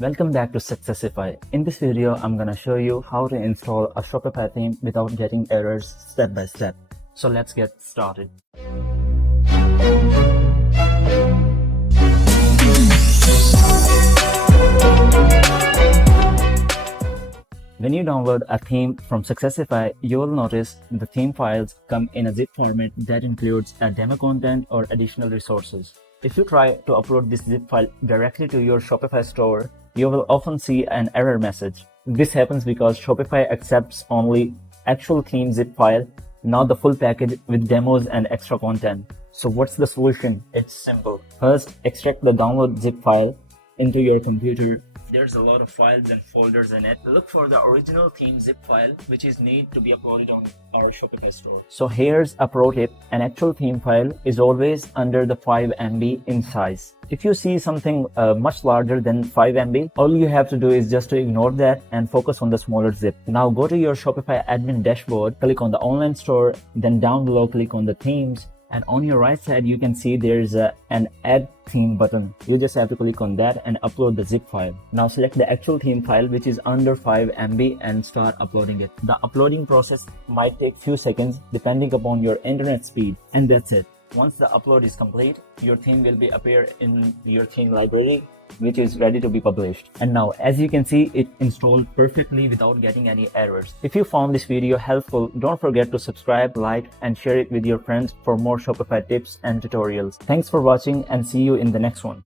Welcome back to Succeessify. In this video, I'm gonna show you how to install a Shopify theme without getting errors step by step. So let's get started. When you download a theme from Succeessify, you will notice the theme files come in a zip format that includes a demo content or additional resources. If you try to upload this zip file directly to your Shopify store, you will often see an error message. This happens because Shopify accepts only actual theme zip file, not the full package with demos and extra content. So what's the solution? It's simple. First, extract the download zip file into your computer. There's a lot of files and folders in it. Look for the original theme zip file, which is need to be uploaded on our Shopify store. So here's a pro tip. An actual theme file is always under the 5 MB in size. If you see something much larger than 5 MB, all you have to do is just to ignore that and focus on the smaller zip. Now go to your Shopify admin dashboard, click on the online store, then down below click on the themes. And on your right side, you can see there's an add theme button. You just have to click on that and upload the zip file. Now select the actual theme file, which is under 5 MB, and start uploading it. The uploading process might take few seconds depending upon your internet speed. And that's it. Once the upload is complete, your theme will be appear in your theme library, which is ready to be published. And now, as you can see, it installed perfectly without getting any errors. If you found this video helpful, don't forget to subscribe, like, and share it with your friends for more Shopify tips and tutorials. Thanks for watching and see you in the next one.